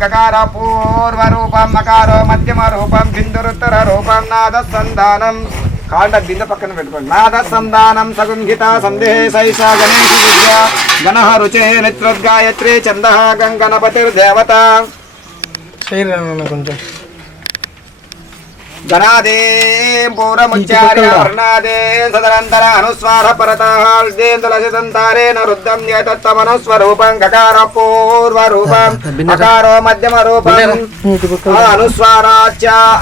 గకార పూర్వ రూపం మకారో మధ్యమ రూపం బిందురుత్తర రూపం నాద సంధానం కాండ బింద పక్కన పెట్టుకోండి నాద సంధానం సగుంహిత సందేశైష గణేశ విద్య గణః రుచే నిత్రోద్గాయత్రి చందః గంగణపతిర్దేవత కొంచెం గణాదే పూర్వముచ్చార్య వర్ణాదే సదనంతర అనుస్వార పరతాళేందులసితంతారేణ రుద్ధం ఏతత్తమనుస్వరూపం గకార పూర్వ రూపం అకారో మధ్యమ రూపం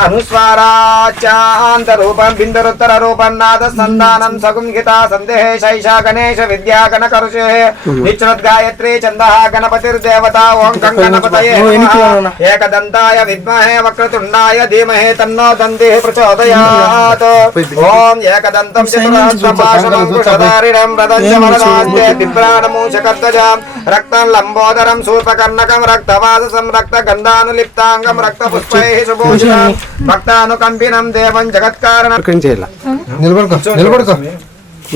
అనుస్వారాచాంత రూపం బిందురుత్తర రూపం నాద సంధానం సగుంహిత సందేశైష గణేశ విద్యా గణకరుషే నిత్రోద్గాయత్రి చందః గణపతిర్దేవత ఓం గం గణపతయే నమః ఏకదంతాయ విద్మహే వక్రతుండాయ ధీమహి తన్నో ప్రచోదయాత్ ఓం ఏకదంతం చతురహస్రపాశమంకుశధారిణం రదంజమనదాస్తే బిభ్రాణమూషకర్దజాం రక్తం లంబోదరం శూర్పకర్ణకం రక్తవాససం రక్తగంధానులిప్తాంగం రక్తపుష్పైః సుభూషితం భక్తానుకంపినం దేవం జగత్కారణం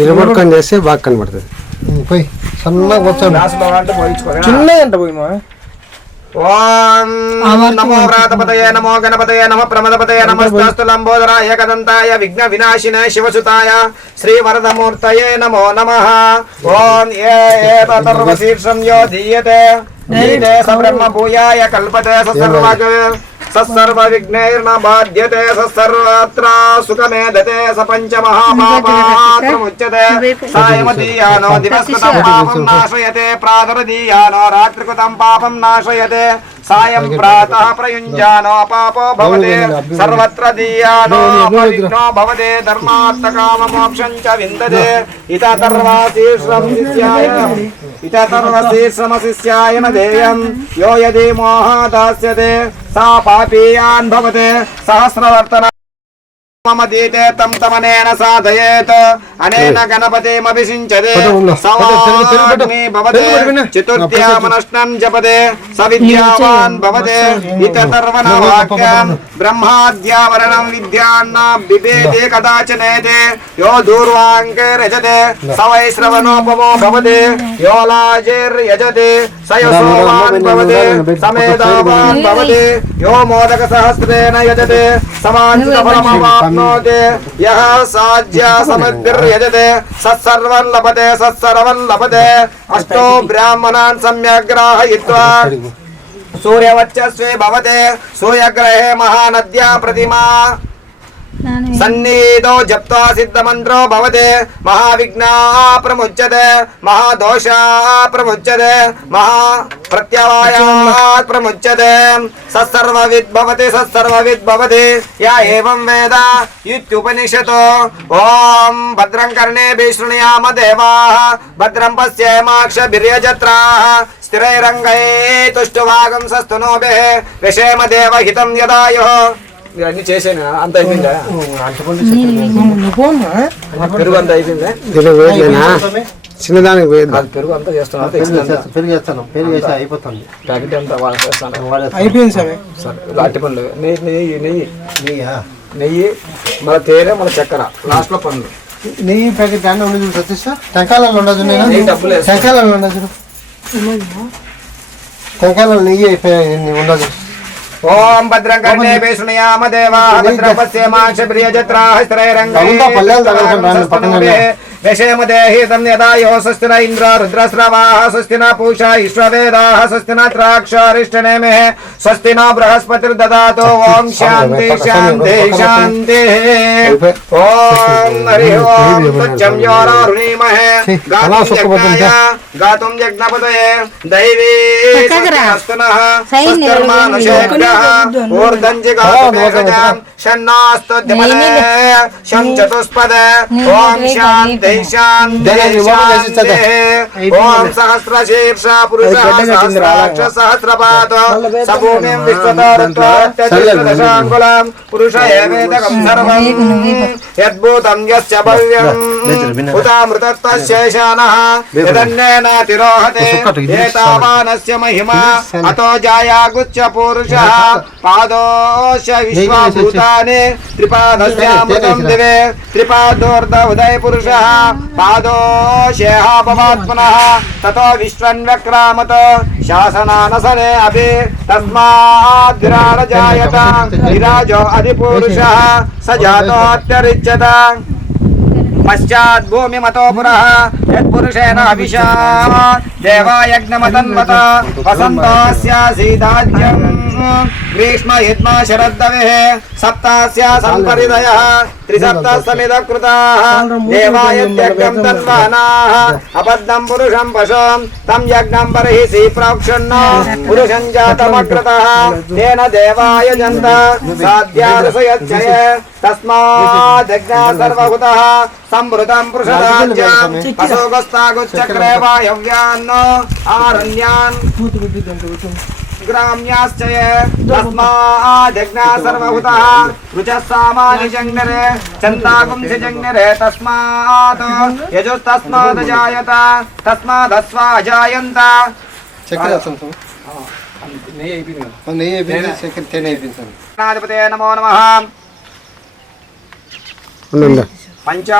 నిలబడుకొని చేస్తే బాగా కనబడుతుంది పోయి సన్నగా చిన్నగా అంట పోయి మా ఓం నమో వ్రాతపతయే నమో గణపతయే నమః ప్రమదపతయే నమస్తస్తు లంబోదర ఏకదంతాయ విఘ్న వినాశినే శివసుతాయ శ్రీ వరదమూర్తయే నమో నమః ఓం ఏతర్వశీర్షం యో దీయతే దీయతే సబ్రహ్మ భూయాయ కల్పతే సర్వ విఘ్నైర్న బాధ్యతే సర్వత్ర సుఖమేధతే స పంచ మహాపాపాత్రముచ్యతే సాయమదీయానో దివస్కృతం పాపం నాశయతే ప్రాతరదీయానో రాత్రికృతం పాపం నాశయతే సాయం ప్రాతః ప్రయుంజానో పాపో భవతే సర్వత్ర దీయానో విఘ్నో భవతే ధర్మార్థకామ మోక్షం చ విందతే ఇతర్వశీర్షమ శిష్యాయ న దేయం యో యది మోహాదాస్యతే సా పాపీయాన్ భవతే సహస్రవర్తన మమ దీతే తం తమనేన సాధయేత్ అనేన గణపతిమభిషించదే సవాగ్ని భవతే చతుర్థ్యామనష్ణం జపదే సవిద్యావాన్ భవతే ఇతర్వణ వాక్యం బ్రహ్మాద్యావరణం విద్యాన్న బిభేదే కదాచనేతే యో దూర్వాంకే రజతే సవై శ్రవణోపమో భవతే యో లాజేర్యజతే సయసోవాన్ భవతే సమేధావాన్ భవతే యో మోదక సహస్రేణ యజతే సమాంచిత ఫలమవాప్నోతి యః సాజ్య సమద్భిర్యజతే సత్సర్వం లభతే అష్టో బ్రాహ్మణాన్ సమ్యగ్రాహయిత్వా సూర్యవచ్చస్వే భవతే సూర్యగ్రహే మహానద్యా ప్రతిమా సన్నిధో జప్త్వా సిద్ధమంత్రో భవతే మహావిఘ్నా ప్రముచ్యతే మహాదోషా ప్రముచ్యతే మహాప్రత్యవాయా ప్రముచ్యతే సత్సర్వవిద్ భవతి యా ఏవం వేద ఇత్యుపనిషతో ఓం భద్రం కర్ణేభిః శృణుయామ దేవాః భద్రం పశ్యేమాక్షభిర్యజత్రాః స్థిరైరంగైః తుష్టువాగం సస్తనోభిః విషేమ దేవహితం యదాయుః అన్ని చేసాను అంత అయిపోయిందా పెరుగు అంత అయిపోయిందా చిన్నదానికి పెరుగు అంతా చేస్తాను పెరుగు చేసి అయిపోతుంది ప్యాకెట్ అంతా అయిపోయింది సార్ అట్టి పండ్లు నెయ్యి మన తేనె మన చక్కెర లాస్ట్ లో పండ్లు నెయ్యి ప్యాకెట్ దాన్ని ఉండదు సతీష్ టెంకాయలలో ఉండదు టెంకాయలలో ఉండదు టెంకాయలలో నెయ్యి అయిపోయి ఉండదు ఓం భద్రం కర్ణేభిః శృణుయామ దేవాః భద్రం పశ్యేమాక్షభిర్యజత్రాః స్థిరైరంగైః యశేమ దేహితం యదాయో స్వస్తి న ఇంద్ర రుద్రస్రవాః స్వస్తి న పూషా విశ్వవేదాః స్వస్తి న త్రాక్షారిష్టనేమిః స్వస్తి న బృహస్పతిర్దదాతు ఓం శాంతి శాంతి శాంతి ఓం హరి ఓం తచ్చం యోరారుణీమహే గాతుం యజ్ఞపతయే దైవీ అస్తునః స్వస్తిర్మానుషేభ్యః ఊర్ధ్వం జిగాతుమేకజాం షణ్ణాస్తద్యమనే శం చతుష్పదే ఓం శాంతి శాంతి శాంతి ఓం సహస్రశీర్ష పురుషః సహస్రాక్ష సహస్రపాద సభూమిం విశ్వతారత్వాత్యశంకులం పురుష ఏవేదకం సర్వం యద్భూతం యస్య భవ్యం ఉదామృతత్వశేషానః యదన్నేన తిరోహతే ఏతావానస్య మహిమా అతో జాయాగుచ్చ పూరుషః పాదోశ విశ్వభూతాని త్రిపాదస్యామృతం దివే త్రిపాదోర్ధ ఉదయ పురుషః పాదోశేహ భవాత్మనః తతో విశ్వన్వక్రామత శాసనానసనే అభి తస్మాద్ విరాడ జాయత విరాజో అధిపురుషః స జాతోత్యరిచ్యత పశ్చాత్ భూమిమతో పురః యత్పురుషేణ అభిషా దేవాయజ్ఞమతన్వత వసంతస్యాసీదాజ్యం గ్రీష్మ యజ్ఞ శరద్దవేః సప్తాస్య సంపరిదయః త్రిసప్తసమిద కృతాః దేవాయజ్ఞం తన్వానాః అబద్ధం పురుషం పశుం తం యజ్ఞం బర్హిసి ప్రోక్షణ్ణ పురుషం జాతమగ్రతః తేన దేవాయజంత సాధ్యారసయచ్చయ తస్మాదజ్ఞా సర్వహుతః సంవృతం పురుషరాజ్యం అశోకస్తాగుచ్చక్రే వాయవ్యాన్ ఆరణ్యాన్ గ్రామ్యాశ్చయ తస్మాదజ్ఞా సర్వహుతః రుచః సామాని జంగరే చందాగుంసి జంగరే తస్మాత్ యజుస్తస్మాదజాయత తస్మాదస్వాజాయంత గణాధిపతే నమో నమః పంచ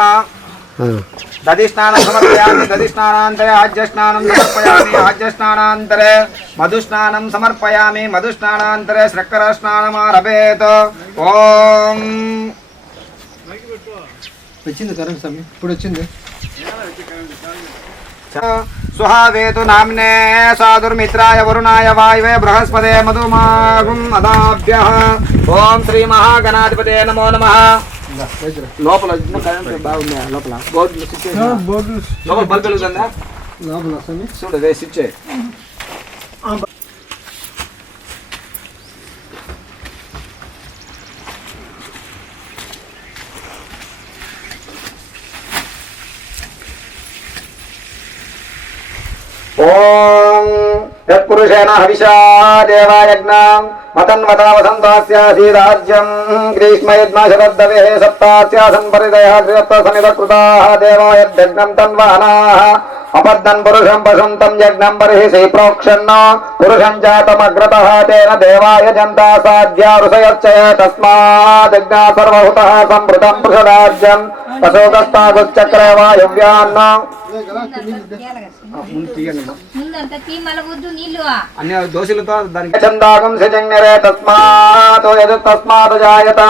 దధిస్నానం సమర్పయామి దధిస్నానాంతరే ఆజ్యస్నానం సమర్పయామి ఆజ్యస్నానాంతరే మధుస్నానం సమర్పయామి మధుస్నానాంతరే శర్కర స్నానమారభేత్ ఓం వచ్చింది కరెంట్ సమయం ఇప్పుడు వచ్చింది సుహావేతు నామ్నే సాధుర్మిత్రాయ వరుణాయ వాయువే బృహస్పతే మధుమాగుం అదాభ్యః ఓం శ్రీ మహాగణాధిపతే నమో నమః లోపల బాగుందా లోపల లోపల బల్బ్ వెలుగుతుందా చూడు అదే స్విచ్ ఓం యత్పురుషేణ హవిషా దేవాయజ్ఞం మతన్వత వసంతాస్యాసీదాజ్యం గ్రీష్మయజ్ఞ శరద్దవేః సప్తాస్యాసన్ పరిదయః త్రిసప్తసమిద కృతాః దేవాయజ్ఞం తన్వానాః అబద్ధన్ పురుషం పశుం తం యజ్ఞం బర్హిసి ప్రోక్షణ్ణ పురుషం జాతమగ్రతః తేన దేవాయజంత సాధ్యారుషయర్చయ తస్మాదజ్ఞా సర్వహుతః సంవృతం పురుషరాజ్యం అశోకస్తాగుచ్చక్రే వాయవ్యాన్ అన్ని దోషులతో దానికి చందాగం సజంగరే తస్మాత్ యజతస్మాత్ జాయత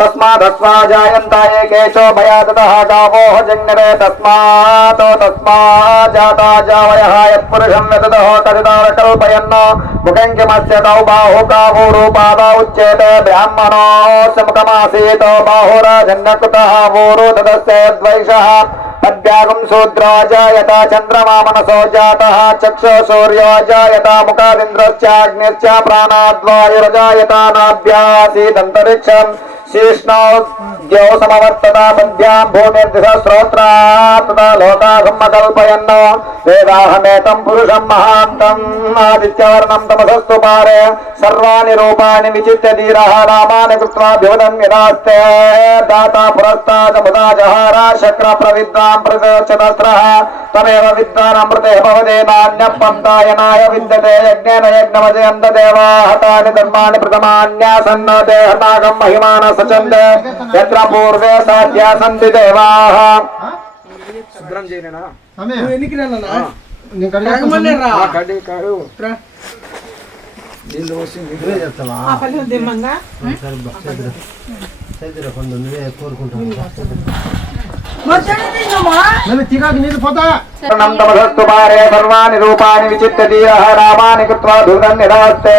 తస్మాదస్వాజాయంత ఏకేశో భయాతతః గావోః జంగరే తస్మాత్ తస్మాజాతా జావయః యత్పురుషం యతతః తదిదారకల్పయన్న ముఖం కిమస్య తౌ బాహు గావో రూపాదా ఉచ్యేతే బ్రాహ్మణో సముఖమాసీత బాహురాజన్యకృతః వోరో తదస్య ద్వైషః అద్యాగం శూద్రో జాయత చంద్రమా మనసో జాతః చక్షో సూర్యో జాయత ముఖాదింద్రశ్చాగ్నిశ్చ ప్రాణాద్వాయుర్జాయత నాభ్యాసీదంతరిక్షం శీష్ణో ద్యౌ సమవర్తత మధ్యాం భూమిర్దిశస్రోత్రాత్ తదా లోకాగమ కల్పయన్న వేదాహమేతం పురుషం మహాంతం ఆదిత్యవర్ణం తమసస్తు పారే సర్వాణి రూపాణి విచిత్య ధీరః నామాని కృత్వా భ్యుదం యదాస్తే దాతా పురస్తాదముదా జహార శక్ర ప్రవిద్వాం ప్రచోచనస్రః తమేవ విద్వానమృతే భవదే నాన్యం పంతాయనాయ విద్యతే యజ్ఞేన యజ్ఞమజయంత దేవాః తాని ధర్మాణి ప్రథమాన్యాసన్న దేహనాగం మహిమాన సచందే యత్ర పూర్వే సాధ్యా సంతి దేవాః శుభ్రం చేయనా ఎన్నికి రానా నేను కడగమనేరా కాడు దీనిలో వస్తుంది ఇదే చెప్తావా ఆ పల్లె దెమ్మంగా సైదుల కొండ నువ్వే కోరుకుంటావు నన్ను తిగాకి నీళ్ళు పోతా నమస్తు పారే సర్వాణి రూపాణి విచిత్య ధీరః నామాని కృత్వా ధూతం నిరాస్తే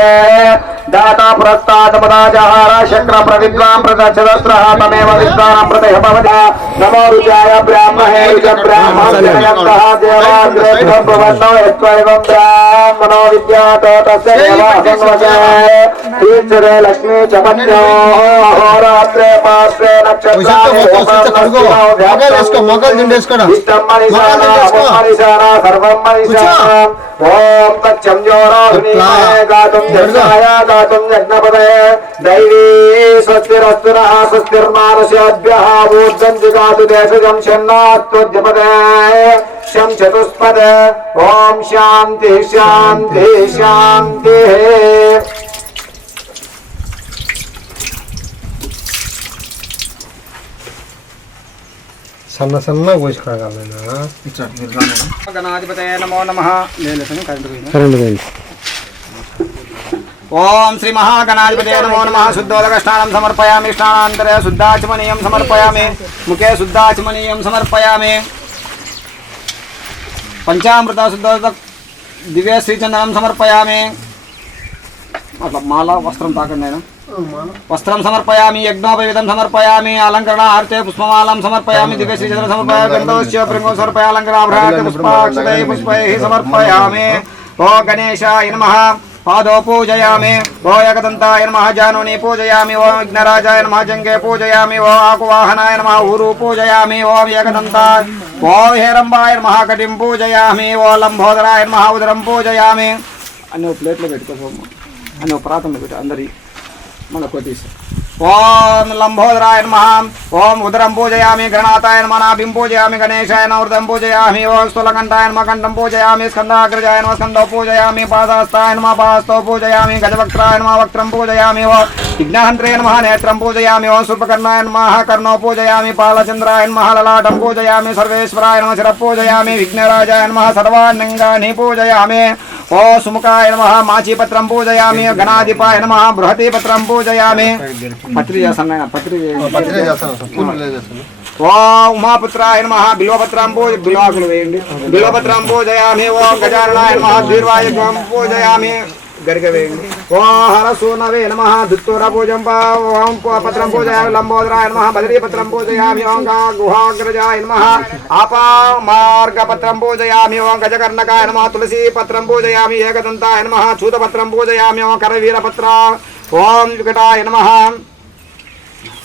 దాతా పురస్తాదముదా జహార శక్ర ప్రవిద్వాం ప్రదక్షదస్రః తమేవ విద్వానం ప్రతయ భవతి నమో రుచాయ బ్రాహ్మణే రుచ బ్రాహ్మణ్యంతః దేవాగ్రేభ్యో భవన్నో యత్వైవం బ్రాహ్మణో విద్యాతో తస్య దేవాసంవసే ఈశ్వరే లక్ష్మీ చ పత్న్యో అహోరాత్రే పార్శ్వే నక్షత్రాణి మొగలు తిండేసుకోడా సర్వం ఓం తచ్చం జోరో గాతుం జర్గాయ ददातुं यज्ञपदे दैवी स्वस्तिरस्तु नः स्वस्तिर्मानुष्येभ्यः ऊर्ध्वं जिगातु देशजं शन्नात्वद्यपदे शं चतुष्पदे ॐ शान्ति शान्ति शान्तिः సన్న సన్న కోసుకోగలనా గణాధిపతయే నమో నమః. కరెంట్ పోయింది. ఓం శ్రీ మహాగణాధిపతయే నమో నమః. శుద్ధోదక స్నానం సమర్పయామి. స్నానాంతరే శుద్ధాచమనీయం సమర్పయామి. ముఖే శుద్ధాచమనీయం సమర్పయామి. పంచామృత శుద్ధోదక దివ్య శ్రీచందనం సమర్పయామి. అట్లా మాల వస్త్రం తాకండి ఆయన. వస్త్రం సమర్పయామి. యజ్ఞోపవిధం సమర్పయామి. అలంకరణ ఆర్తే పుష్పమాలం సమర్పయామి. దివ్య శ్రీచంద్ర సమర్పయామి. గంధోశ్చ ప్రింగో సమర్పయ అలంకరాభ్రాత పుష్పాక్షతై పుష్పై సమర్పయామి. ఓ గణేశాయ నమః. పాదో పూజయామి. ఓ ఏకదంతాయ నమః. జానుని పూజయామి. ఓం విఘ్నరాజాయ నమః. జంగే పూజయామి. ఓ ఆకువాహనాయ నమః. ఊరు పూజయామి. ఓం ఏకదంతాయ. ఓ హేరంబాయ నమః. కటిం పూజయామి. ఓ లంబోదరాయ నమః. ఉదరం పూజయామి. అన్ని ప్లేట్లో పెట్టుకోము. అన్ని ప్రాతంలో పెట్టు అందరి మన కొద్దిసి. ఓం లంబోదరాయ నమః. ఓం ఉదరం పూజయామి. గణనాథాయ నమః. నాభిం పూజయామి. గణేశాయ నమః. వృతం పూజయామి. ఓం స్థూలకంఠాయ నమః. కంఠం పూజయామి. స్కందాగ్రజాయ నమః. స్కందో పూజయామి. పాదహస్తాయ నమః. పాదస్థో పూజయామి. గజవక్త్రాయ నమః. వక్త్రం పూజయామి. ఓం విఘ్నహంత్రే నమః. నేత్రం పూజయామి. ఓం శూర్పకర్ణాయ నమః. కర్ణో పూజయామి. పాలచంద్రాయ నమః. లలాటం పూజయామి. సర్వేశ్వరాయ నమః. శిర పూజయామి. విఘ్నరాజాయ నమః. సర్వాన్నంగాని పూజయామి. ఓ సుముఖాయ నమః. మాచీపత్రం పూజయామి. గణాధిపాయ నమః. బృహతీపత్రం పూజయామి. పత్రి చేస్తాను పత్రి. ఓ ఉమాపుత్రాయ నమః. బిల్వపత్రం బిల్వాకులు వేయండి. బిల్వపత్రం పూజయామి. ఓం గజాననాయ నమః. దీర్వాయుగం పూజయామి. గరిక వేయండి. ఓం హరసూనవే నమః. దుత్తూర పూజం ఓం పత్రం పూజయామి. లంబోదరాయ నమః. బదరీపత్రం పూజయామి. ఓం గుహాగ్రజాయ నమః. ఆపామార్గపత్రం పూజయామి. ఓం గజకర్ణకాయ నమః. తులసీ పత్రం పూజయామి. ఏకదంతాయ నమః. చూతపత్రం పూజయామి. ఓం కరవీరపత్ర. ఓం వికటాయ నమః.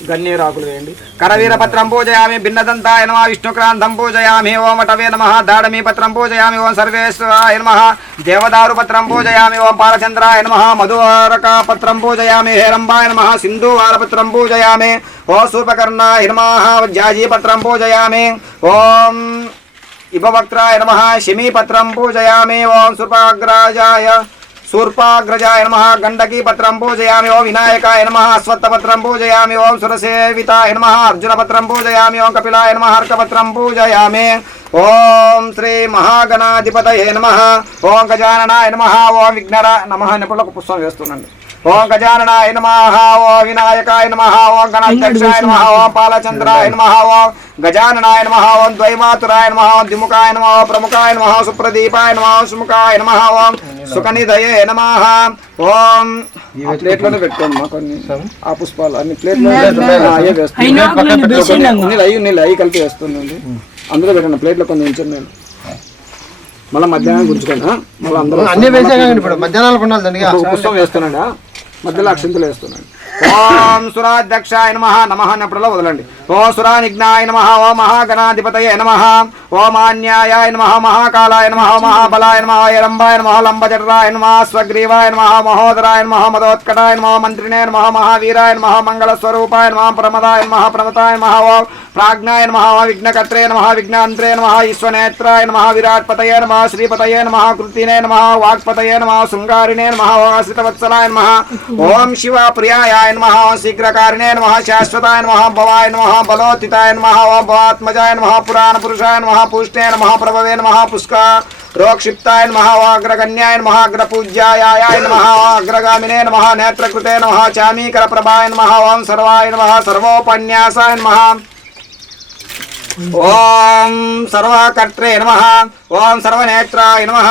గన్నేరాకులు వేయండి. కరవీరపత్రం పూజయామి. భిన్నదంతాయ నమః. విష్ణుక్రాంతం పూజయామి. ఓం అటవే నమః. దాడమీ పత్రం పూజయామి. ఓం సర్వేశ్వరాయ నమః. దేవదారు పత్రం పూజయామి. ఓం బాలచంద్రాయ నమః. మధువారక పత్రం పూజయామి. హేరంబాయ నమః. సింధువారపత్రం పూజయామి. ఓం శూర్పకర్ణాయ నమః. జాజీ పత్రం పూజయామి. ఓం ఇభవక్త్రాయ నమః. శమీపత్రం పూజయామి. ఓం శూర్పాగ్రజాయ నమః. గండకీ పత్రం పూజయామి. ఓం వినాయకాయ నమః. అశ్వత్థపత్రం పూజయామి. ఓం సురసేవితాయ నమః. అర్జునపత్రం పూజయామి. ఓం కపిలాయ నమః. హర్కపత్రం పూజయామి. ఓం శ్రీ మహాగణాధిపతయే నమః. ఓం గజాననాయ నమః. ఓం విఘ్నరా నమః. నిపుణులకు పుష్పం వేస్తున్నాండి. ఓం గజాననాయ నమః. ఓం వినాయకాయ నమః. ఓం గణాధ్యక్షాయ నమః. ఓం పాలచంద్రాయ నమః. ఓం గజాననాయ నమః. ఓం ద్వైమాతురాయ నమః. ఓం ద్విముఖాయ నమః. ఓం ప్రముఖాయ నమః. సుప్రదీపాయ నమః. ఓం సుముఖాయ నమః. ఓం సుఖనిధయే నమః. ఓం ప్లేట్లోనే పెట్టుకోండి మా కొన్ని ఆ పుష్పాలు అన్ని ప్లేట్లో అవి కలిపి వేస్తుందండి. అందులో పెట్టండి. ప్లేట్లో కొన్ని ఉంచండి. నేను మళ్ళీ మధ్యాహ్నం గుంచుకోండి. మళ్ళీ అందరూ అన్ని వేసేయండి. ఇప్పుడు మధ్యాహ్నాలు పుష్పం వేస్తున్నాడా. మధ్యలో అక్షంతలు వేస్తున్నాడు. ఓం సురాధ్యక్షాయ నమః. నమః అన్నప్పుడల్లా వదలండి. ఓ సురానిఘ్నాయ నమః. ఓ మహాగణాధిపతయే నమః. ఓ మాన్యాయ నమః. మహాకాలాయ నమః. మహాబలాయ నమః. ఏరంబాయ నమః. లంబజఠరాయ నమః. స్వగ్రీవాయ నమః. మహోదరాయ నమః. మదోత్కటాయ నమః. మంత్రిణే నమః. మహావీరాయ నమః. మంగళస్వరూపాయ నమః. ప్రమదాయ నమః. ప్రమతాయ నమః. ఓ ప్రాజ్ఞాయ నమః. విఘ్నకర్త్రే నమః. విఘ్నాంత్రే నమః. ఈశ్వనేత్రాయ నమః. విరాట్పతయే నమః. శ్రీపతయే నమః. కృతినే నమః. వాక్పతయే నమః. శృంగారిణే నమః. ఆశ్రితవత్సలాయ నమః. ఓం శివ ప్రియాయ నమః. శీఘ్రకారిణే నమః. శాశ్వతాయ నమః. భవాయ నమః. బలోత్తితాయ నమః. ఓం భవాత్మజాయ నమః. పురాణ పురుషాయ నమః. పుష్టే నమః. ప్రభవే నమః. రోక్షిప్తాయ నమః. అగ్రగణ్యాయ నమః. అగ్రపూజ్యాయ నమః. అగ్రగామినే నమః. నేత్రకృతే నమః. చామీకర ప్రభాయ నమః. ఓం సర్వాయ నమః. సర్వోపన్యాసాయ నమః. ఓం సర్వకర్త్రే నమః. ఓం సర్వనేత్రాయ నమః.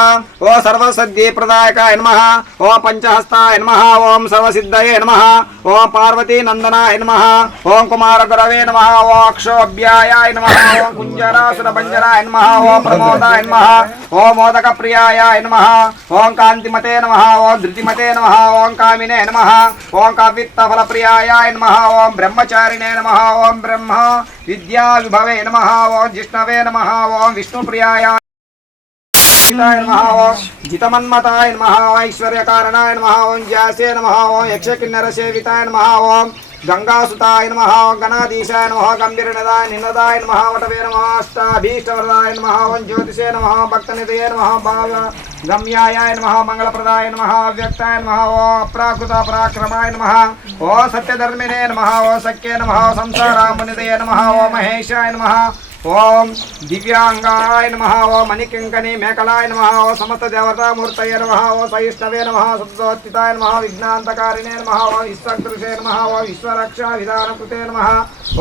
ఓ సర్వసద్యప్రదాయకాయ నమః. ఓ పంచహస్తాయ నమః. ఓం సర్వసిద్ధయే నమః. ఓం పార్వతీనందనాయ నమః. ఓం కుమారగురవే నమః. ఓం అక్షోభ్యాయ నమః. ఓం కుంజరాసురభంజరాయ నమః. ఓం ప్రమోదాయ నమః. ఓం మోదకప్రియాయ నమః. ఓం కాంతిమతే నమః. ఓం ధృతిమతే నమః. ఓం కామినే నమః. ఓం కవిత్తఫలప్రియాయ నమః. ఓం బ్రహ్మచారిణే నమః. ఓం బ్రహ్మ విద్యా విభవే నమః. ఓం జిష్ణవే నమః. ఓం విష్ణుప్రియాయ జితాయ నమః ఓం జితమన్మతాయ నమః ఓం ఐశ్వర్యకారణాయ నమః ఓం జాసే నమః ఓం యక్షకిన్నర సేవితాయ నమః ఓం గంగాసుతాయ నమః ఓం గణాధీశాయ నమః గంభీరనిదాయ నిన్నదాయ నమః వటవే నమః అష్టాభీష్టవరదాయ నమః ఓం జ్యోతిషే నమః భక్తనిధయే నమః భావ గమ్యాయ నమః మంగళప్రదాయ నమః అవ్యక్తాయ నమః ఓం అప్రాకృత పరాక్రమాయ నమః ఓం సత్యధర్మినే నమః ఓం సఖ్యే నమః సంసారామునిదయే నమః ఓం మహేశాయ నమః ఓం దివ్యాంగాయ నమః ఓం మణికింకణి మేకలాయ నమః ఓం సమస్త దేవతామూర్తయే నమః ఓం సహిష్ణవే నమః సత్సోత్తితాయ నమః విఘ్నాంతకారిణే నమః ఓం విశ్వక్తృషే నమః ఓం విశ్వరక్షా విధానకృతే నమః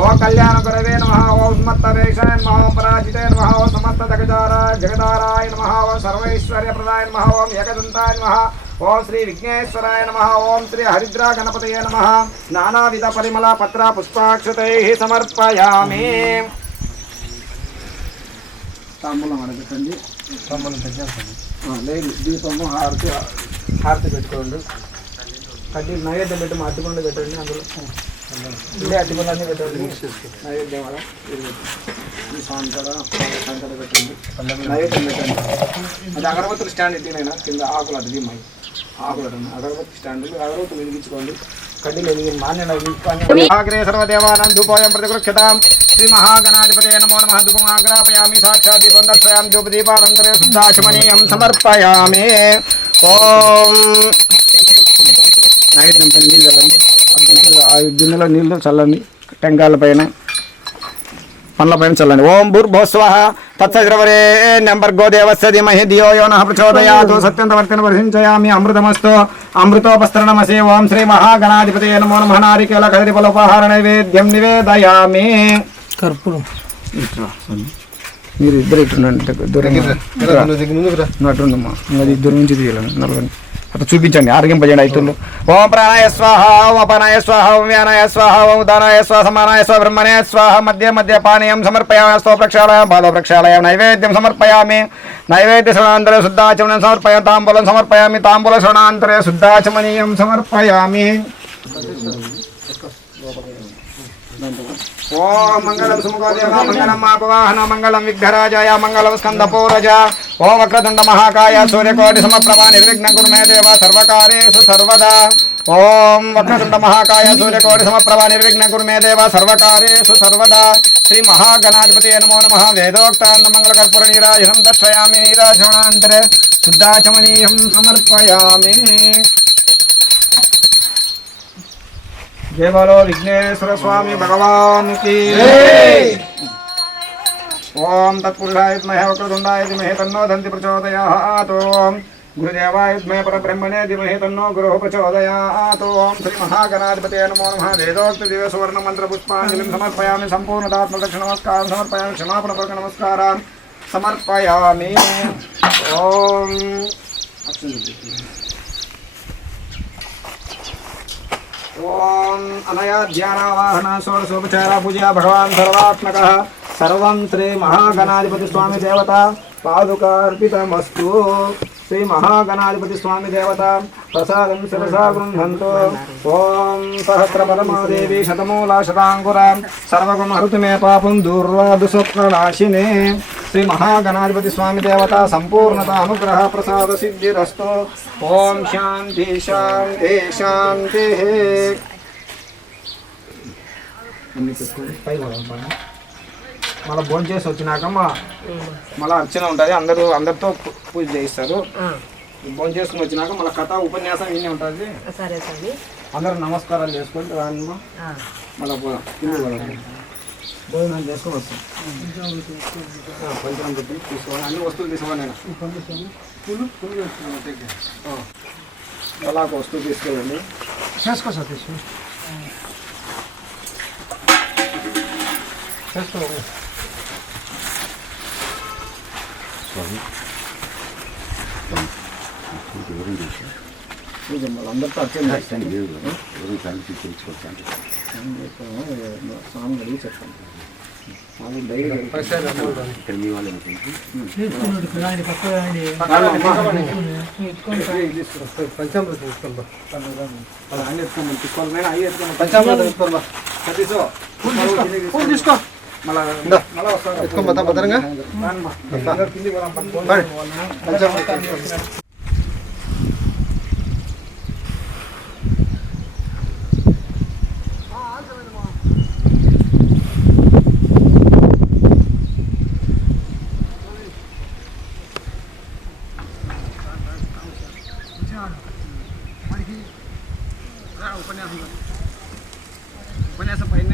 ఓం కళ్యాణగురవే నమః ఓం ఉన్మత్తవేషాయ నమః ఓం పరాజితే నమః ఓం సమస్త జగదారాయ నమః ఓం సర్వైశ్వర్యప్రదాయ నమః ఓం ఏకదంతాయ నమః ఓం శ్రీ విఘ్నేశ్వరాయ నమః ఓం శ్రీ హరిద్రా గణపతయే నమః నానావిధ పరిమళ పత్ర పుష్పాక్షతైః సమర్పయామి. తాంబూలం అడగండి, తాంబూలం లేదు, దీపము హారతి పెట్టుకోండి, కడ్డీ నైవేద్యం పెట్టి అడ్డుకొండ పెట్టండి, అందులో ఇదే అడ్డుకొండ అన్నీ పెట్టండి, నైవేద్యం వల్ల స్వామి కూడా సంకట పెట్టండి, నైవేద్యం పెట్టండి. అది అగరబత్తులు స్టాండ్ ఎత్తినైనా కింద ఆకులు అడ్డు దిమ్మాయి ఆకులు అడ్డు అగరబత్తి స్టాండ్లు అగరబత్తులు వెలిగించుకోండి, కడ్డీలు వెలిగి సర్వదేవానం ధూపోయం ప్రతిగృక్షతాం. శ్రీ మహాగణాధిపతే నమో నమః ధూపం ఆగ్రాపయామి సాక్షాత్ దీపం దర్శయామి ధూపదీపానంతరే శుద్ధాచమనీయం సమర్పయామి. ఓం నైవేద్యం పైన నీళ్ళు చల్లండి, ఆ గిన్నెలో నీళ్ళు చల్లండి, టెంకాయల పైన పండ్ల పైన చల్లండి. ఓం భూర్భువస్వః తత్సవితుర్వరేణ్యం భర్గో దేవస్య ధీమహి ధియో యో నః ప్రచోదయాత్. సత్యంతవర్తిన వర్షించయామి అమృతమస్తు అమృతోపస్తరణమసి. ఓం శ్రీ మహాగణాధిపతయే నమో నమః నారికేల కదలిఫలోపహార నైవేద్యం నివేదయామి. కర్పూరం మీరు ఇద్దరు ఇట్టుండండి, అటుండమ్మా, అది ఇద్దరు నుంచి తీయాలండి, నలుగురిని అట్లా చూపించండి, ఆరోగ్యంపజేయండి ఐతులు. ఓం ప్రాణాయ స్వాహ ఓం అపానాయ స్వాహ ఓం వ్యానాయ స్వాహ ఓం ఉదానాయ స్వాహ సమానాయ స్వాహ బ్రహ్మణే స్వాహ. మధ్య మధ్య పానీయం సమర్పయామి, స్థో ప్రక్షాళయామి, పాదో ప్రక్షాళయామి, నైవేద్యం సమర్పయామి, నైవేద్య శ్రవణాంతరే శుద్ధాచమనం సమర్పయామి, తాంబూలం సమర్పయామి, తాంబూల శ్రవణాంతరే శుద్ధాచమనీయం సమర్పయామి. ఓం మంగళం సుముఖోదేవ మంగళం మాపవాహన మంగళం విఘ్నరాజాయ మంగళం స్కందపూరజ. ఓం వక్రతుండ మహాకాయ సూర్యకోటి సమప్రభా నిర్విఘ్న కురు మే దేవ సర్వకార్యేషు సర్వదా. ఓం వక్రతుండ మహాకాయ సూర్యకోటి సమప్రభా నిర్విఘ్న కురు మే దేవ సర్వకార్యేషు సర్వదా. శ్రీ మహాగణాధిపతయే నమో నమః వేదోక్తాన్న మంగళకర్పూర నీరాజనం దర్శయామి, నీరాజనాంతరే శుద్ధాచమనీయం సమర్పయామి. జయ బలో విఘ్నేశ్వర స్వామి భగవాన్ కి. ఓం తత్పురుషాయ విద్మహే వక్రతుండాయ ధీమహి తన్నో దంతి ప్రచోదయాత్. ఓం గురుదేవాయ విద్మహే పరబ్రహ్మణే ధీమహి తన్నో గురుః ప్రచోదయాత్. ఓం శ్రీ మహాగణాధిపతయే నమో నమః వేదోక్త దివ్య సువర్ణ మంత్ర పుష్పాంజలిం సమర్పయామి, సంపూర్ణతాత్మ దక్షిణ నమస్కారం సమర్పయామి, క్షమాపణ పూర్వక నమస్కారాన్ సమర్పయామి. ఓం ఓం అనయా ధ్యానావాహన షోడశోపచార పూజా భగవాన్ సర్వాత్మకః. సర్వం శ్రీ మహాగణాధిపతి స్వామి దేవత పాదుకార్పితమస్తు. శ్రీ మహాగణాధిపతి స్వామి దేవత ప్రసాదం శిరసా గృహంతు. ఓం సహస్రపరమాదేవి శతమూలా శతాంకురాం సర్వగుణ హృతు మే పాపం దూర్వాదు స్వప్ననాశినే. శ్రీ మహాగణాధిపతి స్వామి దేవత సంపూర్ణత అనుగ్రహ ప్రసాద సిద్ధిరస్తు. ఓం శాంతి శాంతి శాంతి. మళ్ళీ భోజనం చేసి వచ్చినాక మళ్ళీ అర్చన ఉంటుంది, అందరితో పూజ చేయిస్తారు. భోజనం చేసుకుని వచ్చినాక మళ్ళీ కథ ఉపన్యాసం ఇన్ని ఉంటుంది. అందరూ నమస్కారాలు చేసుకొని రామ్మా మళ్ళీ భోజనం చేసుకొని వస్తాం. పంచం పెట్టి తీసుకోవాలి, అన్ని వస్తువులు తీసుకోవాలి. నేను అలా ఒక వస్తువు తీసుకెళ్ళండి, చేసుకో సార్ తీసుకో. అందరితో అర్చన చేస్తాను, స్వామి అడిగి చెప్తాను. తీసుకో ఎత్తుకోమతా భద్రంగా ఉపన్యాసం పైన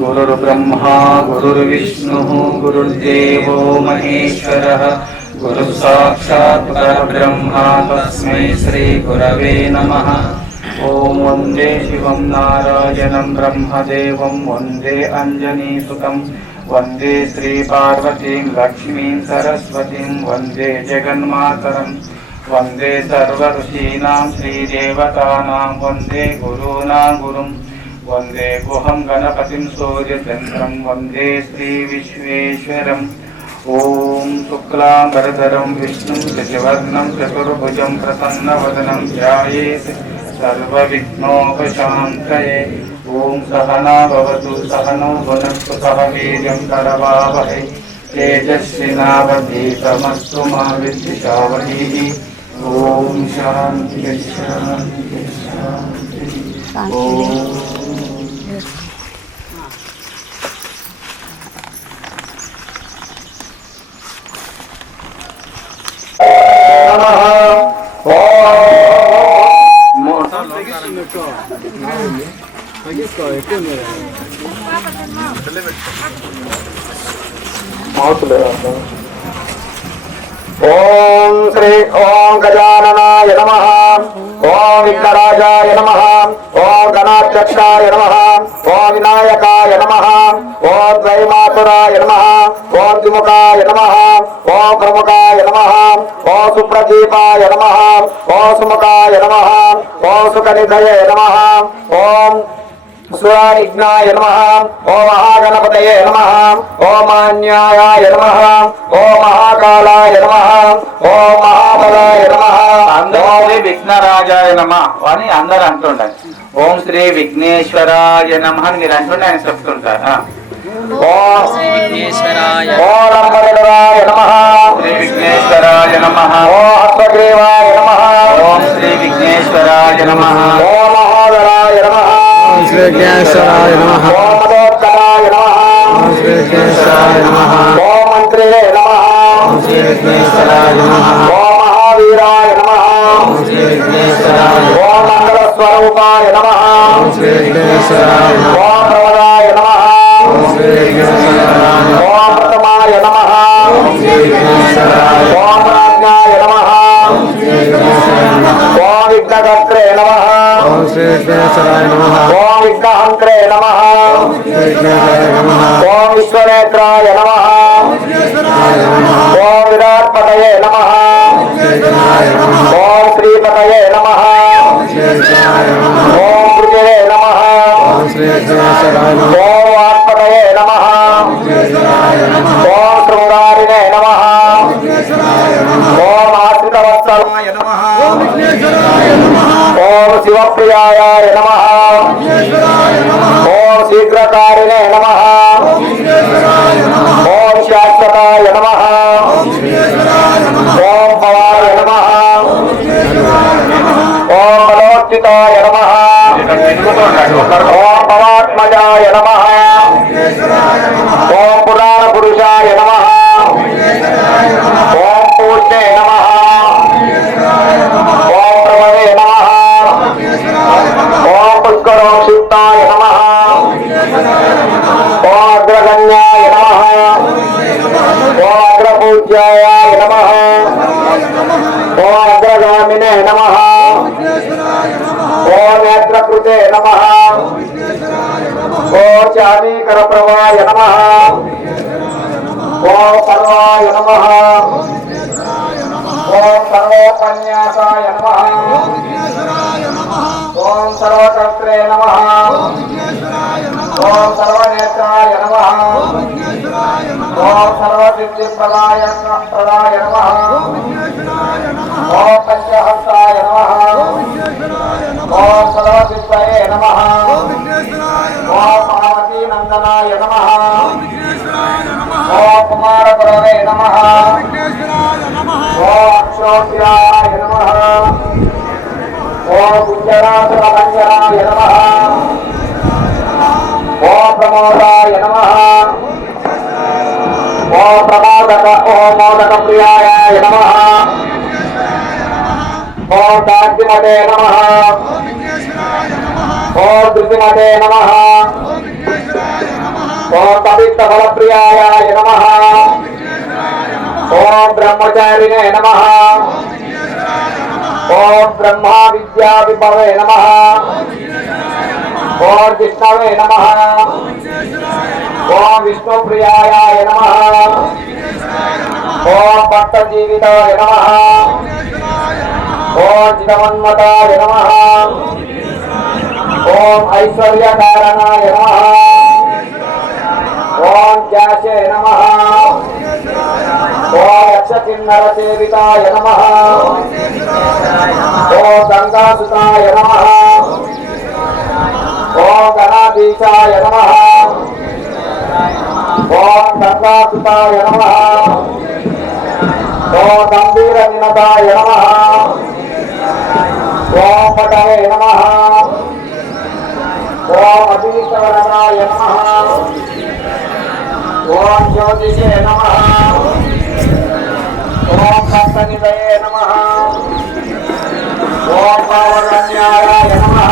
गुरुर्ब्रह्मा गुरुर्विष्णुः गुरुर्देवो महेश्वरः गुरुः साक्षात् परब्रह्मा तस्मै श्रीगुरवे नमः। ॐ वन्दे शिवं नारायणं ब्रह्मदेवं वन्दे अञ्जनीसुतं वन्दे श्रीपार्वतीं लक्ष्मीं सरस्वतीं वन्दे जगन्मातरं वन्दे सर्वऋषीणां श्रीदेवतानां वन्दे गुरूणां गुरुं वन्दे गुहं गणपतिं सूर्यचन्द्रं वन्दे श्रीविश्वेश्वरम्। ॐ शुक्लाम्बरधरं विष्णुं शशिवर्णं चतुर्भुजं प्रसन्नवदनं ध्यायेत् सर्वविघ्नोपशान्तये। ॐ सहना भवतु सहनो भुनक्तु सह वीर्यं करवावहै तेजस्विनावधीतमस्तु मा विद्विषावहैः। ॐ शान्ति शान्ति शान्ति। ఓం శ్రీ ఓం గజాననాయ నమః ఓం విఘ్నరాజాయ నమః ఓం గణాధ్యక్షాయ నమః ఓం వినాయకాయ నమః ఓం ద్వైమాతురాయ నమః ఓం ద్విముఖాయ నమః ఓం ప్రముఖాయ నమః ఓం సుప్రదీపాయ నమః ఓం సుముఖాయ నమః ఓం సుఖనిధయే నమః ఓం సురానిఘ్నాయ నమః ఓం మహాగణపతయే నమః ఓం మాన్యాయ నమః ఓం మహాకాలాయ నమః ఓం మహాబలాయ నమః. అందరూ విఘ్నరాజాయ నమః అని అందరు అంటుండాలి. ఓం శ్రీ విఘ్నేశ్వరాయ నమః అని మీరు అంటుండే ఆయన చెప్తుంటారు. ఓం శ్రీ విఘ్నేశ్వరాయ ఓం లంబోదరాయ నమః శ్రీ విఘ్నేశ్వరాయ నమః ఓం హస్తగ్రీవాయ నమః ఓం శ్రీ విఘ్నేశ్వరాయ నమః ఓం మహోదరాయ నమః శ్రీ విఘ్నేశ్వరాయ నమః ఓం మదోత్తరాయ నమః శ్రీ విఘ్నేశ్వరాయ నమః ఓం మంత్రియే నమః శ్రీ విఘ్నేశ్వరాయ నమః ఓం మహావీరాయ నమః శ్రీ విఘ్నేశ్వరాయ ఓం మంగళస్వరూపాయ నమః శ్రీ విఘ్నేశ్వరాయ ఓం ప్రవరాయ నమః శ్రీ విఘ్నేశ్వరాయ ఓం ప్రథమాయ నమః శ్రీ విఘ్నేశ్వరాయ ఓం రాజ్ఞాయ నమః ఓం విఘ్నకర్త్రే నమః శ్రీ విఘ్నేశ్వరాయ నమః ఓం విఘ్నహంత్రే నమః శ్రీ విఘ్నేశ్వరాయ నమః ఓం విశ్వనేత్రాయ నమః ఓం విరాట్పతయే నమః ఓం శ్రీపతయే నమః ఓం కృజయే నమః శ్రీ విఘ్నేశ్వరాయ నమః ఓం వాత్పతయే నమః ఓం శృంగారిణే నమః ఓం ఆశ్రితవత్సలాయ నమః ఓం శివప్రియాయ నమః ఓం శీఘ్రకారిణే నమః ఓం శాశ్వతాయ నమః ఓం భవాయ నమః ఓం బలోచితాయ నమః ఓం భవాత్మజాయ నమః ఓం పురాణ పురుషాయ నమః ఓం పూజ్ఞే నమః ఓం ప్రమదే నమః ఓం పుష్కరోక్షిప్తాయ నమః ఓం అగ్రగణ్యాయ నమః ఓం అగ్రపూజ్యాయ నమః ఓం అగ్రగామినే నమః ఓం నేత్రకృతే నమః ఓం చామీకరప్రవాయ నమః ఓం సర్వాయ నమః ఓం సర్వోపన్యాసాయ నమః ఓం సర్వకర్త్రే నమః ఓం సర్వనేత్రాయ నమః ఓం సర్వసిద్ధిప్రదాయ నమః ఓం పంచహస్తాయ నమః ఓం సర్వసిద్ధయే నమః ఓం పార్వతీనందనాయ నమః ఓం కుమారగురవే నమః ఓం అక్షోభ్యాయ నమః ఓం గుజరాసురభంజనాయ నమః ఓం ప్రమోదాయ నమః ఓం మోదక ప్రియాయ నమః ఓం శాంతిమతే నమః ఓం ధృతిమతే నమః ఓం పవిత్ర ఫలప్రియాయ నమః ఓం బ్రహ్మచారిణే నమః ఓం బ్రహ్మా విద్యా విభవే నమః ఓం విష్ణవే నమః ఓం విష్ణుప్రియాయ నమః ఓం భక్త జీవితాయ నమః ఓం చిదమన్మతాయ నమః ఓం ఐశ్వర్యకారణాయ నమః ఓం జాశే నమః ఓం యక్షకిన్నర సేవితాయ నమః ఓం గంగాసుతాయ నమః ఓం గణాధీశాయ నమః ఓం గంగాసుతాయ నమః ఓం గంభీర నినదాయ నమః ఓం పటవే నమః ఓం అతీతవరదాయ నమః ఓం జ్యోతిషే నమః ఓం భక్తనిధయే నమః ఓం పావగణ్యాయ నమః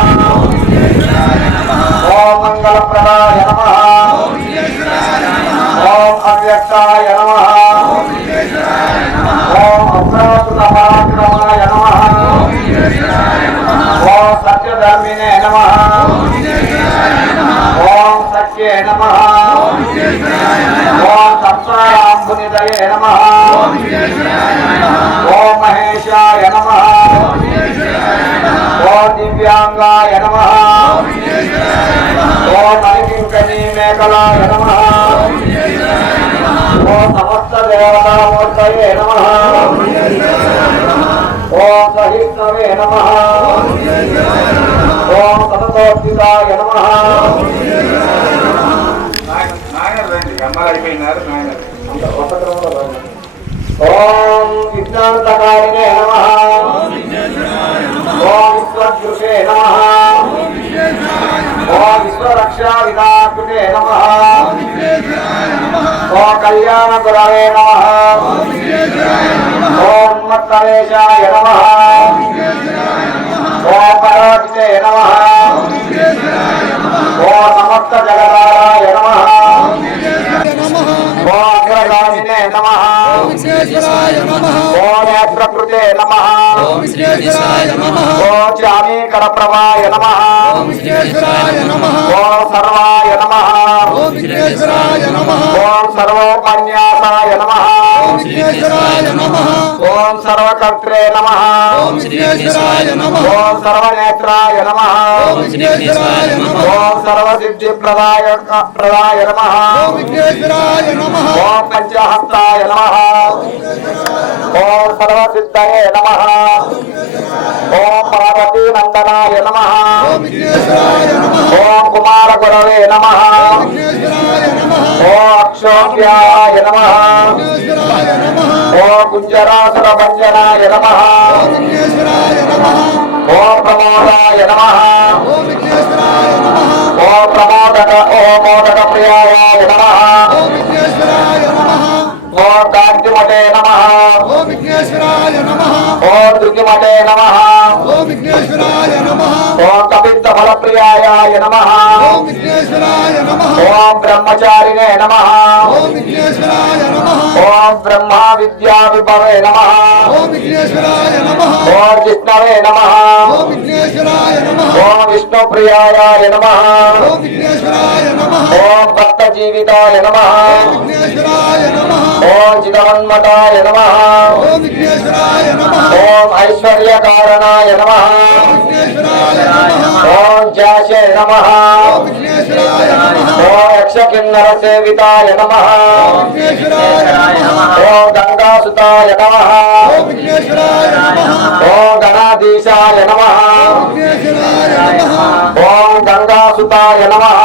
ఓం మంగళప్రదాయ నమః ఓం అవ్యక్తాయ నమః ఓం అప్రాకృతపరాక్రమాయ నమః ఓం సత్యధర్మినే నమః ఓం సత్యే నమః ఓం సప్తారాంబునిదయే నమః ఓం మహేశాయ నమః ఓం దివ్యాంగాయ నమః ఓం మణికింకణీ మేకలాయ నమః ఓం సమస్త దేవతామూర్తయే నమః ఓం సహిష్ణవే నమః ఓం సతతోత్థితాయ నమః ఓం విజ్ఞాంతకారిణే నమః ఓం విశ్వదృశే నమః ఓం విశ్వరక్షా విధాకృతే నమః ఓం కళ్యాణ గురవే నమః ఓం మత్తవేశాయ నమః ఓం పరాజితే నమః ఓం సమస్త జగదాయ నమః ఓం అగ్రగామినే నమః ఓం నేత్రకృతే నమః ఓం చామీకరప్రభాయ నమః ఓం సర్వాయ నమః ఓం సర్వోపన్యాసాయ నమః ఓం సర్వకర్త్రే నమః ఓం సర్వనేత్రాయ నమః ఓం సర్వసిద్ధిప్రదాయ నమః ఓం పంచహస్తాయ నమః ఓం సర్వసిద్ధయే నమః ఓం పార్వతీనందనాయ నమః ఓం కుమార గురవే నమః ఓం అక్షోభ్యాయ నమః ఓం కుంజరాసుర భంజనాయ నమః ఓం ప్రమోదాయ నమః ఓం మోదక ప్రియాయ నమః ఓం కాంతిమతే నమః ఓం దుర్గిమతే నమః ఓం కపిత్త ఫలప్రియాయ నమః ఓం బ్రహ్మచారిణే నమః ఓం బ్రహ్మా విద్యా విభవే నమః ఓం జిష్ణవే నమః ఓం విష్ణు ప్రియాయ నమః ఓం భక్త జీవితాయ నమః ఓం చిదవన్మతాయ నమః ఓం ఐశ్వర్యకారణాయ నమః ఓం జాశే నమః ఓం యక్షకిన్నర సేవితాయ నమః ఓం గంగాసుతాయ నమః ఓం గణాధీశాయ నమః ఓం గంగాసుతాయ నమః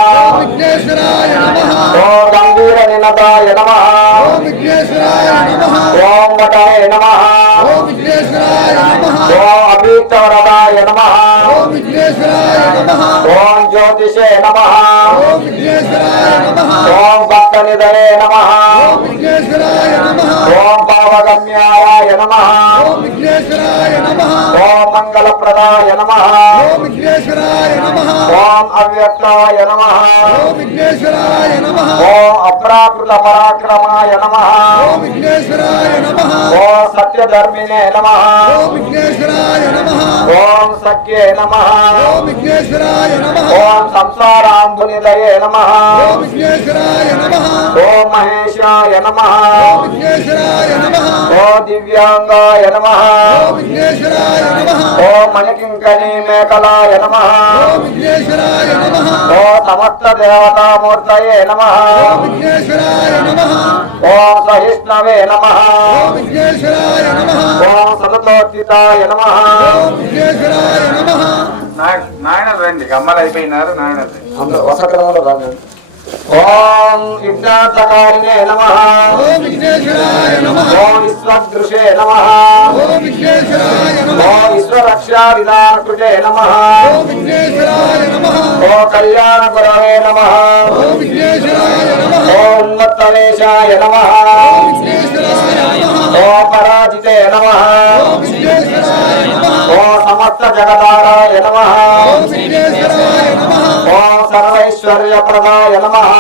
ఓం గంభీర నినదాయ నమః ఓం వటాయ నమః ఓం అభీష్టవరదాయ నమః ఓం జ్యోతిషే నమః ఓం భక్తనిధయే నమః ఓం పావగమ్యాయ నమః ఓం మంగళప్రదాయ నమః ఓం అవ్యక్తాయ నమః ఓం అప్రాకృత పరాక్రమాయ నమః ఓం సత్యధర్మినే నమః ఓం సఖ్యే నమః ఓం సంసారాంబునిదయే నమః ఓం మహేశాయ నమః ఓం దివ్యాంగాయ నమః ఓం మణికింకణీ మేకలాయ నమః ఓం సమస్త దేవతామూర్తయే నమః ఓం సహిష్ణవే నమః ఓం సతతోచితాయ నమః నాయన రండి గమ్మలు అయిపోయినారు నాయన వసక్రమంలో రాండి ఓం విఘ్నార్థకారిణే నమః ఓం విశ్వదృశే నమః ఓం విశ్వరక్షా విధానకృతే నమః ఓం కళ్యాణ గురవే నమః ఓం ఉన్మత్తవేశాయ నమః ఓం పరాజితే నమః ఓం సమస్త జగదారాయ నమః ఓం సర్వైశ్వర్యప్రదాయ నమః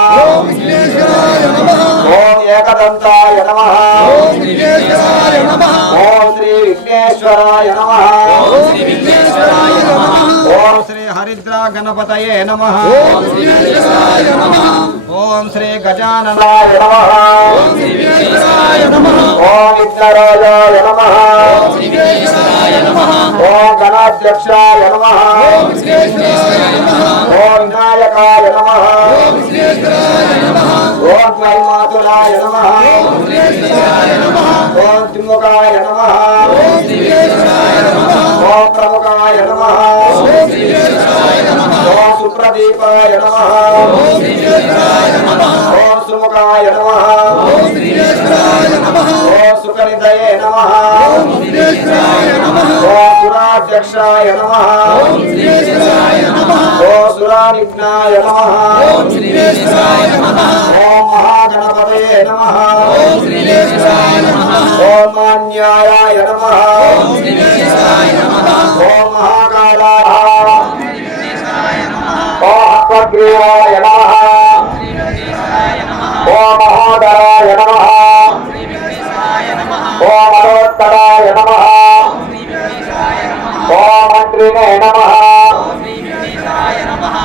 ఓం ఏకదంతాయ నమః ఓం శ్రీ విఘ్నేశ్వరాయ నమః ఓం శ్రీ హరిద్ర గణపతయే నమః ఓం శ్రీ గజాననాయ నమః ఓం విఘ్నరాజాయ నమః ఓం గణాధ్యక్షాయ నమః ఓం వినాయకాయ నమః ఓం త్రైమాతులాయ నమః ఓం త్రిముఖాయ నమః ఓం ప్రముఖాయ నమః ఓం సుప్రదీపాయ నమః ఓం సుముఖాయ నమః ఓం సుకనిధయే నమః ఓం సురాధ్యక్షాయ నమః ఓం సురానిఘ్నాయ నమః ఓం మహాగణపతయే నమః ఓం మాన్యాయ నమః ఓం మహాకాలాయ ఓం అగ్రీవాయ నమః ఓం మహోదరాయ నమః ఓం మహోత్తరాయ నమః ఓం మంత్రినే నమః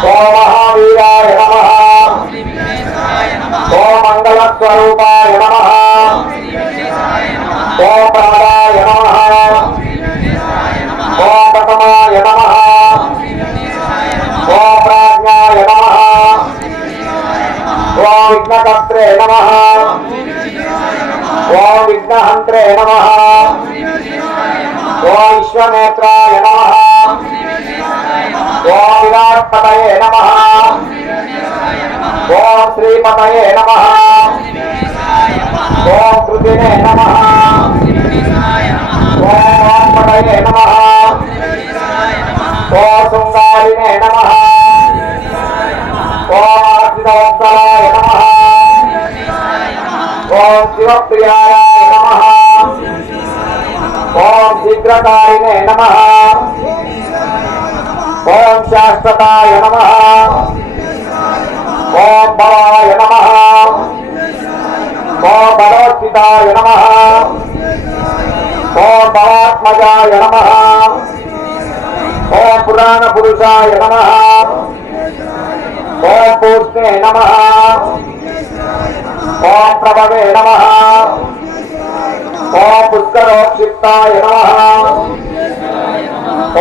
ఓం మహావీరాయ నమః ఓం మంగళస్వరూపాయ నమః ఓం ప్రమదాయ నమః ఓం ప్రథమాయ నమః ఓం ప్రాజ్ఞాయ నమః ఓం విఘ్నకర్త్రే నమః ఓం విఘ్నహంత్రే నమః ఓం విశ్వనేత్రాయ నమః ఓం విరాట్ బృహస్పతయే నమః ఓం శ్రీపతయే నమః ఓం కృతినే నమః ఓం పతయే నమః ఓం శృంగారినే నమః ఓం అర్చితవత్సలాయ నమః ఓం శివప్రియాయ నమః ఓం శీఘ్రకారిణే నమః ఓం శాశ్వతాయ నమః ఓం భవాయ నమః ఓం భగవత్సితాయ నమః ఓం భవాత్మజాయ నమః ఓం పురాణ పురుషాయ నమః ఓం పూర్ణే నమః ఓం ప్రభవే నమః ఓం పుష్కరోక్షిప్తాయ నమః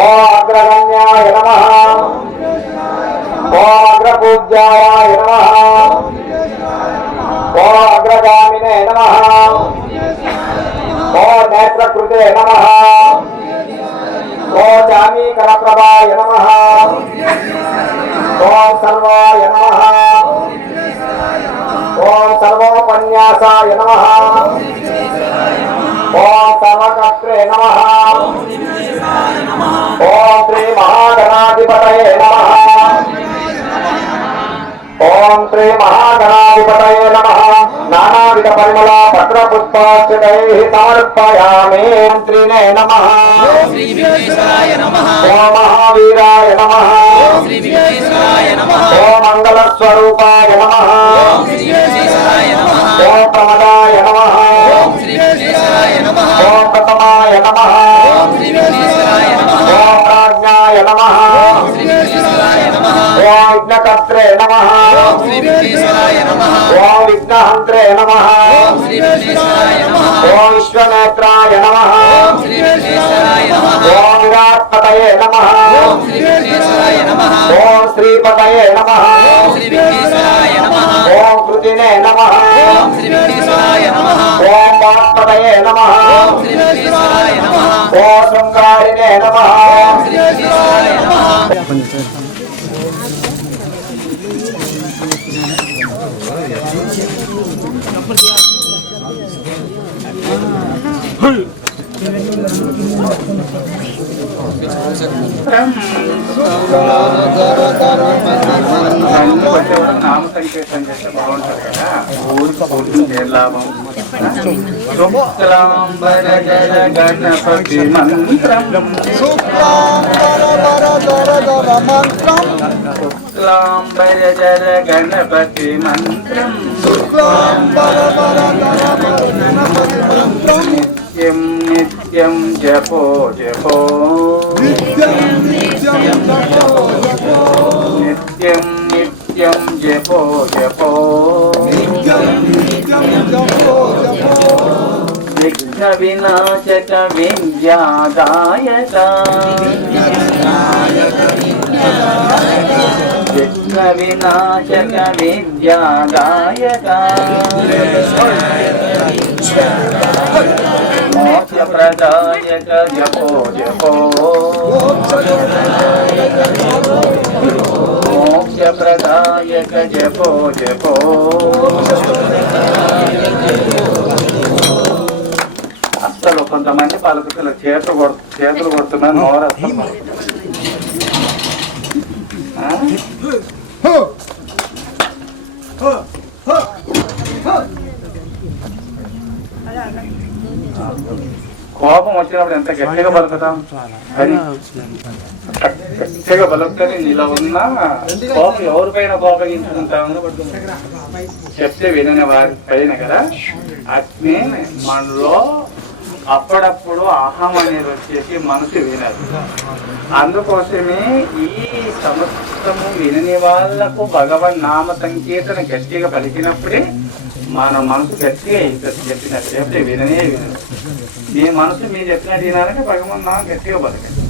ఓం అగ్రగణ్యాయ నమః ఓం అగ్రపూజ్యాయ నమః ఓం అగ్రగామినే నమః ఓం నేత్రకృతే నమః ఓం జామీకరప్రభాయ నమః ఓం సర్వాయ నమః ఓం సర్వోపన్యాసాయ నమః ఓం సర్వకర్త్రే నమః ఓం శ్రీ మహాగణాధిపతయే నమః ఓం శ్రీ మహాగణాధిపతయే నమః నానావిధ పరిమళ పత్ర పుష్పాక్షతైః సమర్పయామి. త్రినే నమః ఓం మహావీరాయ నమః ఓం మంగళస్వరూపాయ నమః ఓం ప్రమదాయ నమః ఓం ప్రథమాయ నమః ఓం ప్రాజ్ఞాయ నమః ఓం విఘ్నకర్త్రే నమః ఓం విఘ్నహంత్రే నమః ఓం విశ్వనేత్రాయ నమః ఓం విరాట్పతయే నమః ఓం శ్రీపతయే నమః ఓం కృతినే నమః ఓం వాక్పతయే నమః ఓం శృంగారినే నమః. నామ సంకేతం చేస్తే బాగుంటది కదా, ఊరికి పోతుంది లాభం. శుక్లాంబర జయ గణపతి మంత్రం శుక్లాంబర జయ గణపతి మంత్రం నిత్యం నిత్యం జపో జపో నిత్యం నిత్యం జపో జపో విఘ్న వినాశక విద్యాదాయక విఘ్న వినాశక విద్యాదాయక మోక్ష ప్రదాయక జపో జపో మోక్ష ప్రదాయక జపో జపో. అసలు కొంతమంది పలుకుతులు చేతులు కొడుతున్నారు, నోరు అసలు కోపం వచ్చినప్పుడు ఎంత గట్టిగా పలుకుతాం, గట్టిగా పలుకుతారు. నీలో ఉన్న కోపం ఎవరిపైన కోపగించుకుంటాం, చెప్తే వినని వారి పైన కదా. అట్నే మనలో అప్పుడప్పుడు అహం అనేది వచ్చేసి మనసు వినదు. అందుకోసమే ఈ సమస్తము వినని వాళ్లకు భగవన్ నామ సంకీర్తన గట్టిగా పలికినప్పుడే మన మనసు గట్టిగా అవుతుంది. చెప్పినట్టు చెప్తే విననే వినదు. మీ మనసు మీరు చెప్పినట్టు వినాలంటే భగవన్ నామ గట్టిగా పలకండి.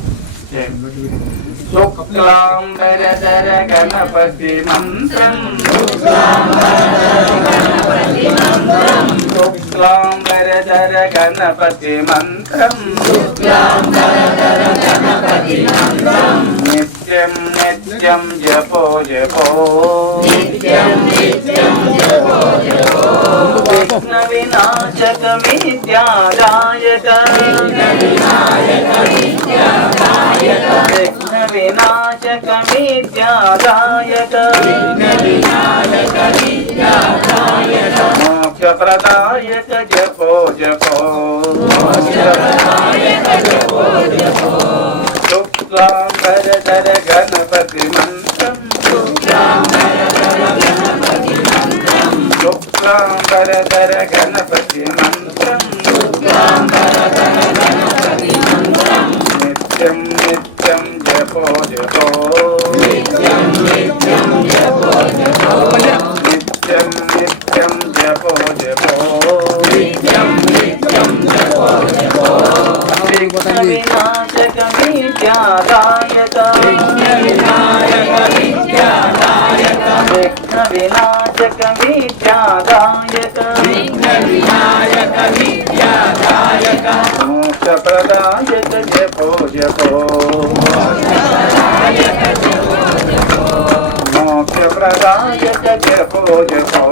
శుక్లాంబరధర గణపతి మంత్రం శుక్లాంబరధర గణపతి మంత్రం నిత్యం నిత్యం జపో జపో విఘ్న వినాశక విద్యాదాయక విఘ్న వినాశక విద్యాదాయక మోక్షప్రదాయక జపో జపో శుక్లాంబరధర గణపతి మంత్రం శుక్లాంబరధర గణపతి మంత్రం నిత్యం నిత్యం జపో జపో నిత్యం నిత్యం జపో జపో విఘ్న వినాశక విద్యాదాయక విఘ్న వినాశక విద్యాదాయక మోక్షప్రదాయక జపో జపో మోక్షప్రదాయక జపో జపో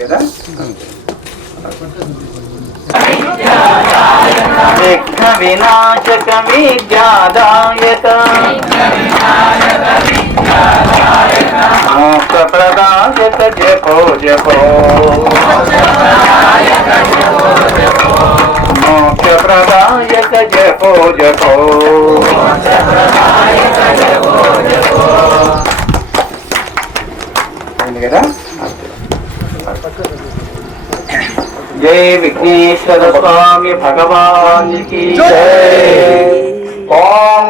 కదా విఘ్న వినాశక విద్యాదాయక మోక్షప్రదాయక జపో జపో మోక్షప్రదాయక జపో జపో కదా जय विघ्नेश्वर स्वामी भगवान की जय। ओम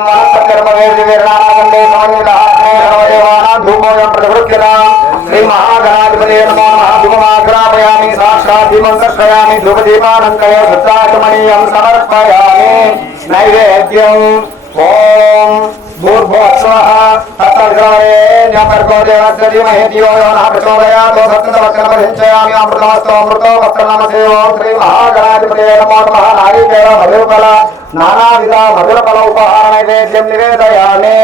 श्री महागणाधिपते नमो नमः। धूपमाग्रापयामि साक्षात् दीपं दर्शयामि धूपदीपानन्तरे शुद्धाचमनीयं समर्पयामि नैवेद्यम्। ओम भूर्भुवस्वः तत्सवितुर्वरेण्यं देवस्य धीमहि धियो यो नः प्रचोदयात्। सत्यवचनमभिषयामि अमृतमस्तु अमृतो वक्त्रनामसे। ओम श्री महागणाधिपते नमो नमः। नारिकेल मधुरफल नानाविध मधुरफल उपहार नैवेद्यं निवेदयामि।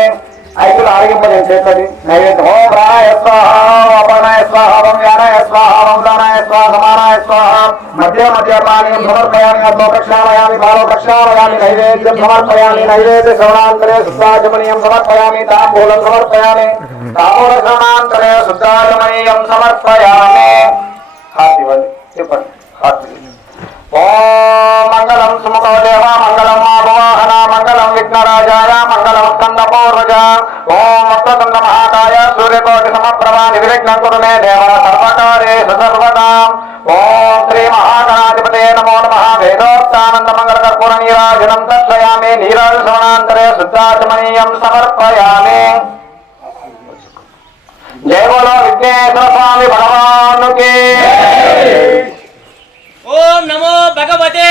ऐकुल आरोग्यपदेशेतरि नैवेद्य ओम प्राणाय स्वाहा अपानाय स्वाहा व्यानाय स्वाहा वंदानाय स्वाहा समानाय स्वाहा मध्य मध्यपानीयं समर्पयामि। अग्नौ प्रक्षालयामि बालो प्रक्षालयामि नैवेद्यं समर्पयामि। नैवेद्य श्रवणान्तरे शुद्धाचमनीयं समर्पयामि। ताम्बूलं समर्पयामि। ताम्बूल श्रवणान्तरे शुद्धाचमनीयं समर्पयामि। हाथी वाले చెప్పండి हाथी। ओम मंगलम सुमुखो देवा मंगलम महाभवाहना मंगलम विघ्नराजाय मंगलम स्कंदपूर्वज। ओम वक्रतुंड महाकाय सूर्यकोटि समप्रभा निर्विघ्नं कुरु मे देव सर्वकार्येषु सर्वदा। ओम श्री महागणाधिपते नमो नमः। वेदोक्तानंद मंगल कर्पूर नीराजनं दर्शयामि। नीराज श्रवणान्तरे शुद्धाचमनीयं समर्पयामि। जय बोलो विघ्नेश्वर स्वामी भगवान की। ओम नमो भगवते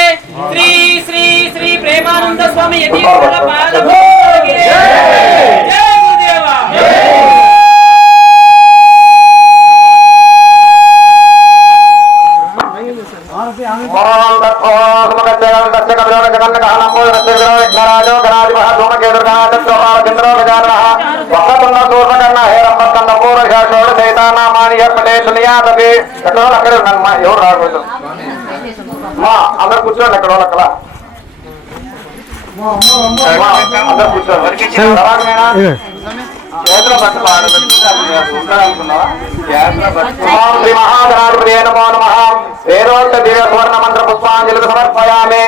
श्री श्री श्री प्रेमानंद स्वामी यतीश्वर पाद भगवान जय गुरुदेवा। ओम तत्तो सुमगत्यं तस्य कविरो जगन्नकालंबो रत्तिरो विघ्नराजो गणाधिपः धूमकेतुर्गणादत्तोमार चन्द्रो गजाननः वक्रतुण्ड सूर्यकर्ण हेरम्बस्कन्दपूर्वज षोडशैतानामानि यत्पदे सुनियादपि ఎక్కడో అక్కడ ఉన్నానమ్మా ఎవరు రాకూడదు మా అందరు కూర్చోండి ఎక్కడో అక్కడ అందరు కూర్చోండి చేతుల బట్టలు ఆడబెట్టుకున్నావా శ్రీ మహాగణాధిపతే నమో నమః। వేదోక్త దివ్య సువర్ణ మంత్ర పుష్పాంజలి సమర్పయామి।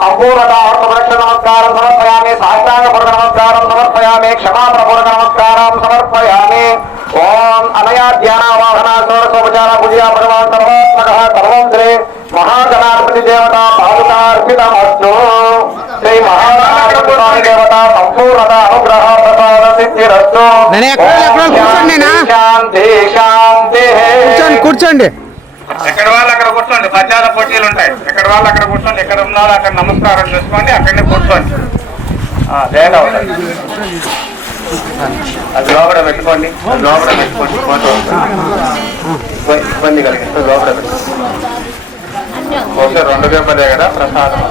సంపూర్ణత ప్రదక్షిణ నమస్కారం సమర్పయామి। సాష్టాంగ పూర్వక నమస్కారం సమర్పయామి। క్షమాపణపూర్వక నమస్కారం సమర్పయామి। ఓం అనయా ధ్యాన వాహన షోడశోపచార పూజా భగవాన్ సర్వాత్మకః సర్వం శ్రీ మహాగణాధిపతి దేవత పాదుకార్పితమస్తు। శ్రీ మహాగణాధిపతి దేవత సంపూర్ణత అనుగ్రహ ప్రసాద సిద్ధిరస్తు। శాంతి శాంతి। కూర్చోండి ఎక్కడ వాళ్ళు అక్కడ కూర్చోండి। పద్యాల పోటీలు ఉంటాయి। ఎక్కడ వాళ్ళు అక్కడ కూర్చోండి। ఎక్కడ ఉన్నారో అక్కడ నమస్కారం చేసుకోండి। అక్కడనే కూర్చోండి। అది లోపల పెట్టుకోండి, లోపల పెట్టుకోండి. ఫోటో ఇబ్బంది కలిగిస్తే లోపల పెట్టుకోండి. బహుశా 2 పేపర్లే కదా ప్రసాదం.